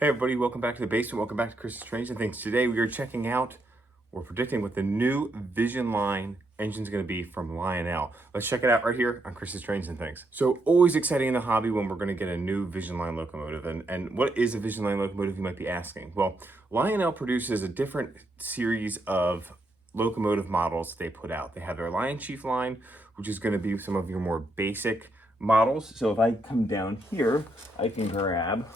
Hey everybody, welcome back to the basement. Welcome back to Chris's Trains and Things. Today we are checking out or predicting what the new Visionline engine is going to be from Lionel. Let's check it out right here on Chris's Trains and Things. So always exciting in the hobby when we're going to get a new Visionline locomotive. And what is a Visionline locomotive, you might be asking? Well, Lionel produces a different series of locomotive models they put out. They have their Lion Chief line, which is going to be some of your more basic models. So if I come down here, I can grab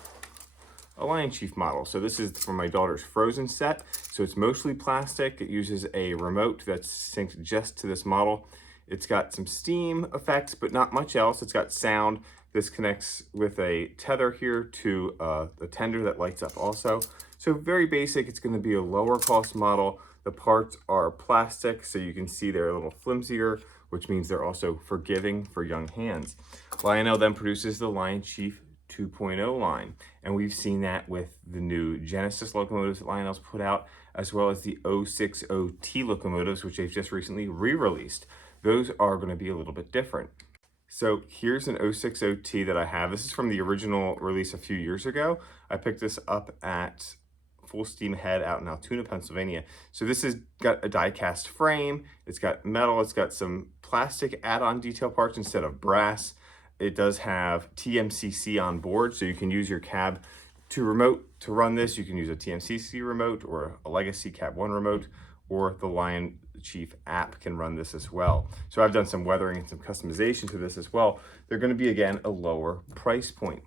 a Lion Chief model. So this is from my daughter's Frozen set. So it's mostly plastic. It uses a remote that's synced just to this model. It's got some steam effects, but not much else. It's got sound. This connects with a tether here to the tender that lights up also. So very basic. It's going to be a lower cost model. The parts are plastic, so you can see they're a little flimsier, which means they're also forgiving for young hands. Lionel then produces the Lion Chief 2.0 line, and we've seen that with the new Genesis locomotives that Lionel's put out, as well as the 060T locomotives, which they've just recently re-released. Those are going to be a little bit different. So here's an 060T that I have. This is from the original release a few years ago. I picked this up at Full Steam Ahead out in Altoona, Pennsylvania. So this has got a die-cast frame, it's got metal, it's got some plastic add-on detail parts instead of brass. It does have TMCC on board, so you can use your cab to remote to run this. You can use a TMCC remote or a legacy Cab 1 remote, or the Lion Chief app can run this as well. So I've done some weathering and some customization to this as well. They're going to be, again, a lower price point.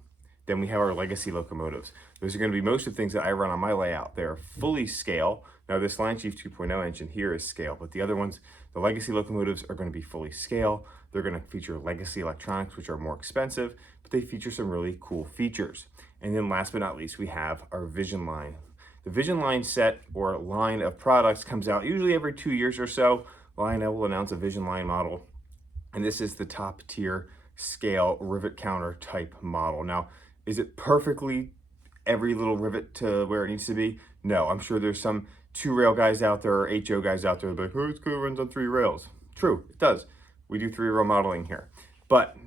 Then we have our legacy locomotives. Those are going to be most of the things that I run on my layout. They're fully scale. Now this Lion Chief 2.0 engine here is scale, but the other ones, the legacy locomotives, are going to be fully scale. They're going to feature legacy electronics, which are more expensive, but they feature some really cool features. And then last but not least, we have our Visionline. The Visionline set or line of products comes out usually every 2 years or so. Lionel will announce a Visionline model, and this is the top tier scale rivet counter type model. Now, is it perfectly every little rivet to where it needs to be? No, I'm sure there's some 2-rail guys out there or HO guys out there that are like, oh, it's good, it runs on 3 rails. True, it does. We do 3-rail modeling here. But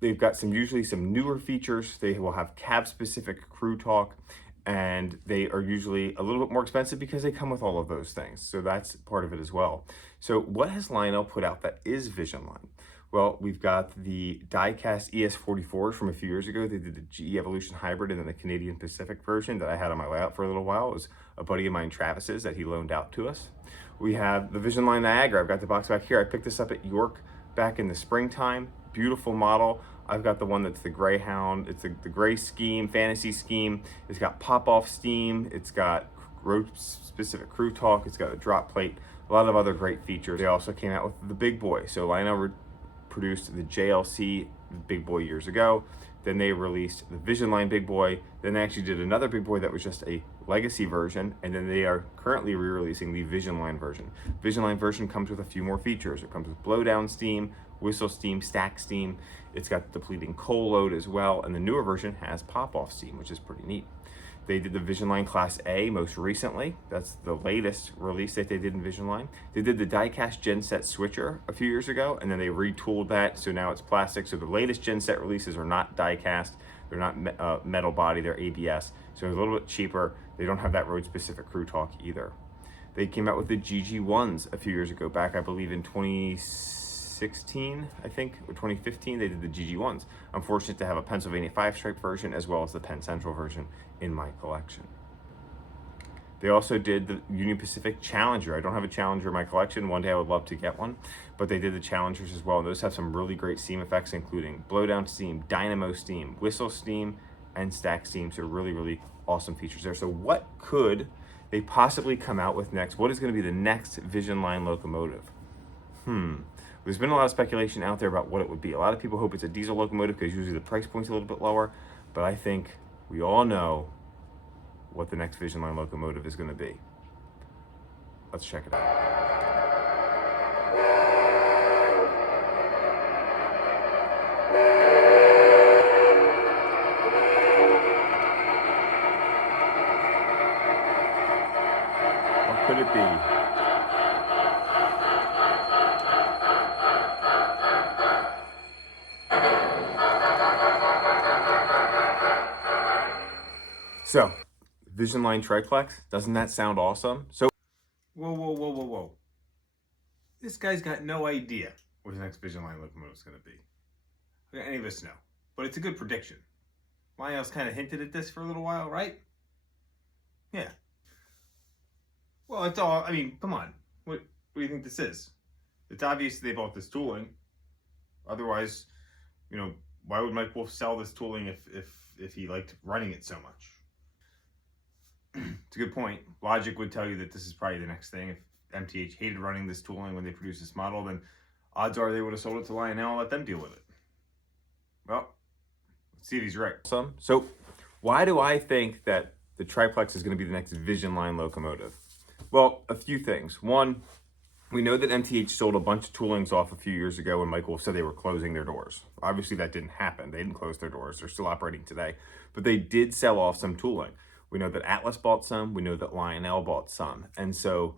they've got usually some newer features. They will have cab-specific crew talk, and they are usually a little bit more expensive because they come with all of those things. So that's part of it as well. So what has Lionel put out that is Visionline? Well, we've got the die-cast ES44s from a few years ago. They did the GE Evolution Hybrid and then the Canadian Pacific version that I had on my layout for a little while. It was a buddy of mine, Travis's, that he loaned out to us. We have the Visionline Niagara. I've got the box back here. I picked this up at York back in the springtime. Beautiful model. I've got the one that's the Greyhound. It's the gray scheme, fantasy scheme. It's got pop-off steam. It's got road-specific crew talk. It's got a drop plate. A lot of other great features. They also came out with the Big Boy. So Lionel produced the JLC Big Boy years ago. Then they released the Visionline Big Boy. Then they actually did another Big Boy that was just a legacy version. And then they are currently re-releasing the Visionline version. Visionline version comes with a few more features. It comes with blowdown steam, whistle steam, stack steam. It's got depleting coal load as well. And the newer version has pop-off steam, which is pretty neat. They did the Visionline Class A most recently. That's the latest release that they did in Visionline. They did the die-cast genset switcher a few years ago, and then they retooled that, so now it's plastic. So the latest genset releases are not die-cast. They're not metal body, they're ABS. So it's a little bit cheaper. They don't have that road-specific crew talk either. They came out with the GG1s a few years ago, back I believe in 2016, I think, or 2015, they did the GG1s. I'm fortunate to have a Pennsylvania 5-stripe version as well as the Penn Central version in my collection. They also did the Union Pacific Challenger. I don't have a Challenger in my collection. One day I would love to get one, but they did the Challengers as well. And those have some really great steam effects, including blowdown steam, dynamo steam, whistle steam, and stack steam. So really, really awesome features there. So what could they possibly come out with next? What is going to be the next Visionline locomotive? There's been a lot of speculation out there about what it would be. A lot of people hope it's a diesel locomotive because usually the price point's a little bit lower, but I think we all know what the next Visionline locomotive is going to be. Let's check it out. What could it be? So Visionline Triplex. Doesn't that sound awesome? So, whoa. This guy's got no idea what his next Visionline locomotive is going to be. Any of us know, but it's a good prediction. Lionel's kind of hinted at this for a little while, right? Yeah. Well, it's all, I mean, come on. What do you think this is? It's obvious they bought this tooling. Otherwise, you know, why would Mike Wolf sell this tooling if he liked running it so much? It's a good point. Logic would tell you that this is probably the next thing. If MTH hated running this tooling when they produced this model, then odds are they would have sold it to Lionel and let them deal with it. Well, let's see if he's right. So why do I think that the Triplex is going to be the next Visionline locomotive? Well, a few things. One, we know that MTH sold a bunch of toolings off a few years ago when Mike Wolf said they were closing their doors. Obviously, that didn't happen. They didn't close their doors. They're still operating today. But they did sell off some tooling. We know that Atlas bought some. We know that Lionel bought some. And so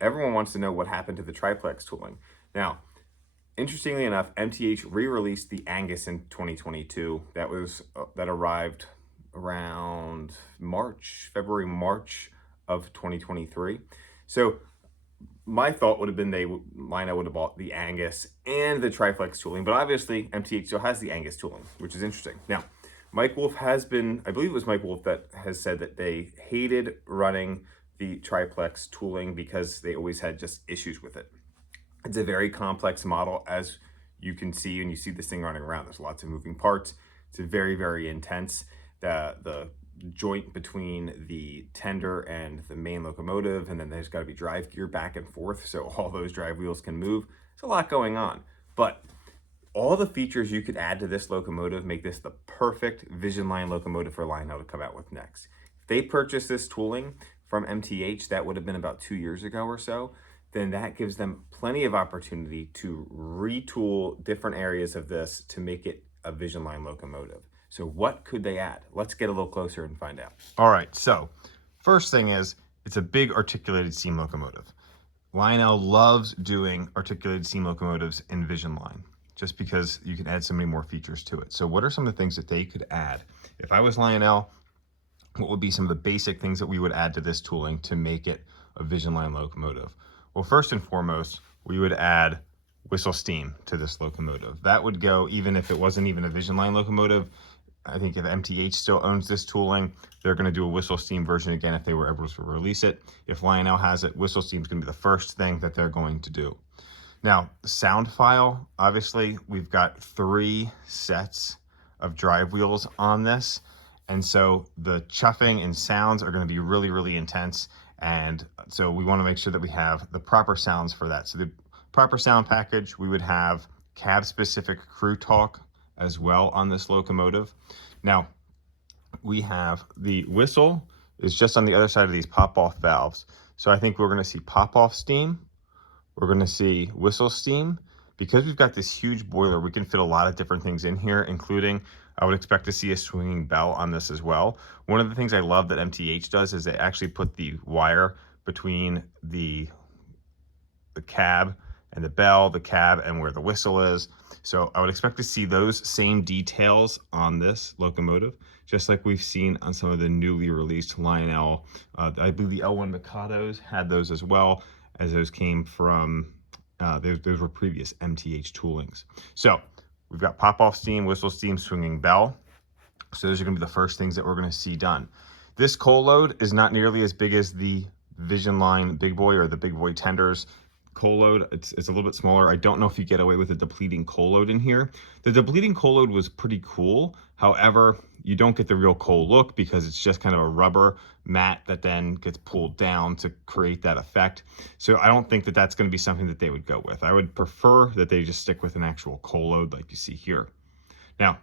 everyone wants to know what happened to the Triplex tooling. Now, interestingly enough, MTH re-released the Angus in 2022. That arrived around February, March of 2023. So my thought would have been Lionel would have bought the Angus and the Triplex tooling, but obviously MTH still has the Angus tooling, which is interesting. Now, Mike Wolf has been, I believe it was Mike Wolf that has said that they hated running the Triplex tooling because they always had just issues with it. It's a very complex model, as you can see, and you see this thing running around. There's lots of moving parts. It's very, very intense. The joint between the tender and the main locomotive, and then there's got to be drive gear back and forth so all those drive wheels can move. There's a lot going on, but all the features you could add to this locomotive make this the perfect Visionline locomotive for Lionel to come out with next. If they purchased this tooling from MTH, that would have been about 2 years ago or so, then that gives them plenty of opportunity to retool different areas of this to make it a Visionline locomotive. So what could they add? Let's get a little closer and find out. All right, so first thing is, it's a big articulated steam locomotive. Lionel loves doing articulated steam locomotives in Visionline, just because you can add so many more features to it. So what are some of the things that they could add? If I was Lionel, what would be some of the basic things that we would add to this tooling to make it a Visionline locomotive? Well, first and foremost, we would add whistle steam to this locomotive. That would go, even if it wasn't even a Visionline locomotive. I think if MTH still owns this tooling, they're going to do a whistle steam version again if they were able to release it. If Lionel has it, whistle steam is going to be the first thing that they're going to do. Now, sound file, obviously, we've got 3 sets of drive wheels on this. And so the chuffing and sounds are going to be really, really intense. And so we want to make sure that we have the proper sounds for that. So the proper sound package, we would have cab-specific crew talk as well on this locomotive. Now, we have the whistle is just on the other side of these pop-off valves. So I think we're going to see pop-off steam. We're going to see whistle steam. Because we've got this huge boiler, we can fit a lot of different things in here, including I would expect to see a swinging bell on this as well. One of the things I love that MTH does is they actually put the wire between the cab and the bell, the cab and where the whistle is. So I would expect to see those same details on this locomotive, just like we've seen on some of the newly released Lionel. I believe the L1 Mikados had those as well, as those came from, those were previous MTH toolings. So we've got pop-off steam, whistle steam, swinging bell. So those are going to be the first things that we're going to see done. This coal load is not nearly as big as the Visionline Big Boy or the Big Boy Tenders coal load. It's a little bit smaller. I don't know if you get away with a depleting coal load in here. The depleting coal load was pretty cool. However, you don't get the real coal look because it's just kind of a rubber mat that then gets pulled down to create that effect. So I don't think that that's going to be something that they would go with. I would prefer that they just stick with an actual coal load like you see here. Now,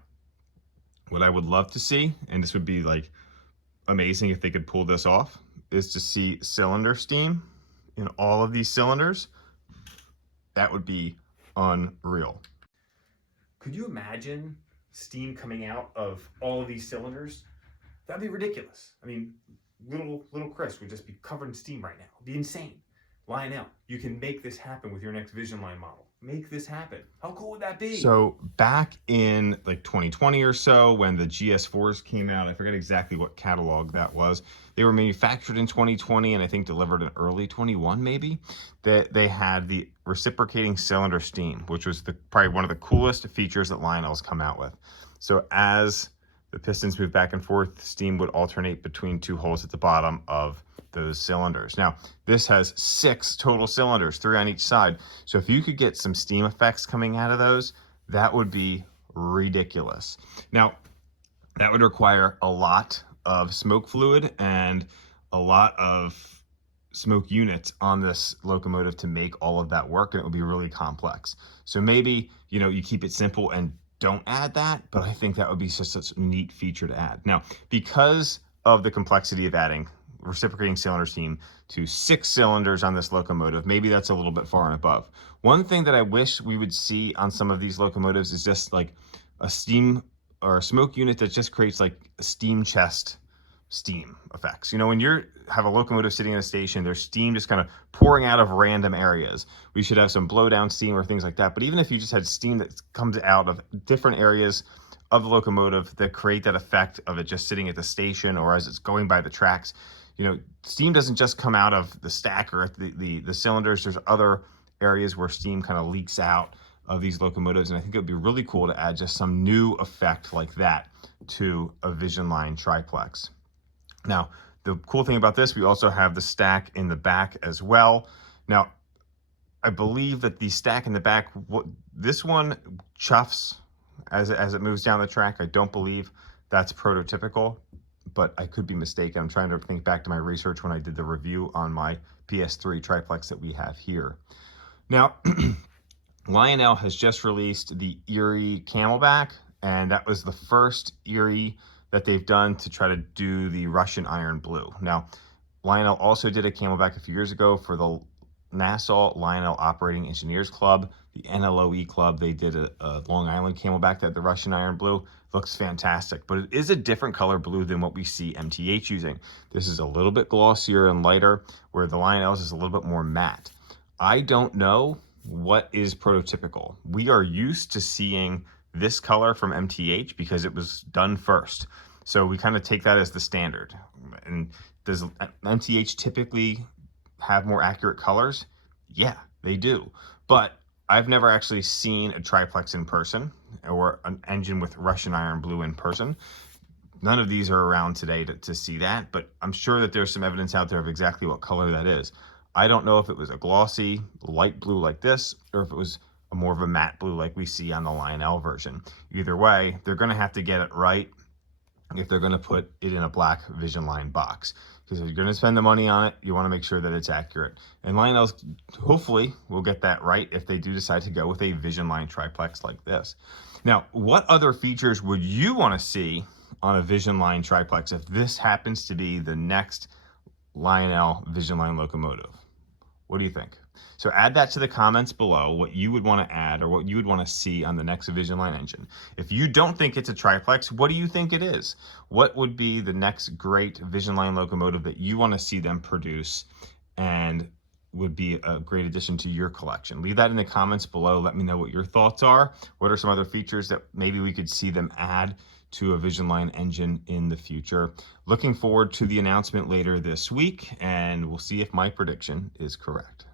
what I would love to see, and this would be like amazing if they could pull this off, is to see cylinder steam in all of these cylinders. That would be unreal. Could you imagine steam coming out of all of these cylinders? That'd be ridiculous. I mean, little Chris would just be covered in steam right now. It'd be insane. Lionel, you can make this happen with your next Visionline model. make this happen. How cool would that be? So back in like 2020 or so, when the GS4s came out, I forget exactly what catalog that was. They were manufactured in 2020 and I think delivered in early 21 maybe. That they had the reciprocating cylinder steam, which was probably one of the coolest features that Lionel's come out with. So as the pistons move back and forth, steam would alternate between two holes at the bottom of those cylinders. Now, this has 6 total cylinders, 3 on each side. So if you could get some steam effects coming out of those, that would be ridiculous. Now, that would require a lot of smoke fluid and a lot of smoke units on this locomotive to make all of that work, and it would be really complex. So maybe, you keep it simple and don't add that, but I think that would be just such a neat feature to add. Now, because of the complexity of adding reciprocating cylinder steam to 6 cylinders on this locomotive, maybe that's a little bit far and above. One thing that I wish we would see on some of these locomotives is just like a steam or a smoke unit that just creates like a steam chest steam effects. When you have a locomotive sitting in a station, there's steam just kind of pouring out of random areas. We should have some blow down steam or things like that. But even if you just had steam that comes out of different areas of the locomotive that create that effect of it just sitting at the station or as it's going by the tracks, steam doesn't just come out of the stack or the cylinders. There's other areas where steam kind of leaks out of these locomotives. And I think it would be really cool to add just some new effect like that to a Visionline triplex. Now, the cool thing about this, we also have the stack in the back as well. Now, I believe that the stack in the back, this one chuffs as it moves down the track. I don't believe that's prototypical, but I could be mistaken. I'm trying to think back to my research when I did the review on my PS3 triplex that we have here. Now, Lionel has just released the Erie Camelback, and that was the first Erie that they've done to try to do the Russian Iron Blue. Now, Lionel also did a Camelback a few years ago for the Nassau Lionel Operating Engineers Club, the NLOE Club. They did a Long Island Camelback that the Russian Iron Blue looks fantastic, but it is a different color blue than what we see MTH using. This is a little bit glossier and lighter, where the Lionel's is a little bit more matte. I don't know what is prototypical. We are used to seeing this color from MTH because it was done first. So we kind of take that as the standard. And does MTH typically have more accurate colors? Yeah, they do. But I've never actually seen a triplex in person or an engine with Russian Iron Blue in person. None of these are around today to see that, but I'm sure that there's some evidence out there of exactly what color that is. I don't know if it was a glossy light blue like this, or if it was more of a matte blue like we see on the Lionel version. Either way, they're going to have to get it right if they're going to put it in a black Visionline box. Because if you're going to spend the money on it, you want to make sure that it's accurate. And Lionel's hopefully will get that right if they do decide to go with a Visionline triplex like this. Now, what other features would you want to see on a Visionline triplex if this happens to be the next Lionel Visionline locomotive? What do you think? So add that to the comments below, what you would want to add or what you would want to see on the next Visionline engine. If you don't think it's a triplex, what do you think it is? What would be the next great Visionline locomotive that you want to see them produce and would be a great addition to your collection? Leave that in the comments below. Let me know what your thoughts are. What are some other features that maybe we could see them add to a Visionline engine in the future? Looking forward to the announcement later this week, and we'll see if my prediction is correct.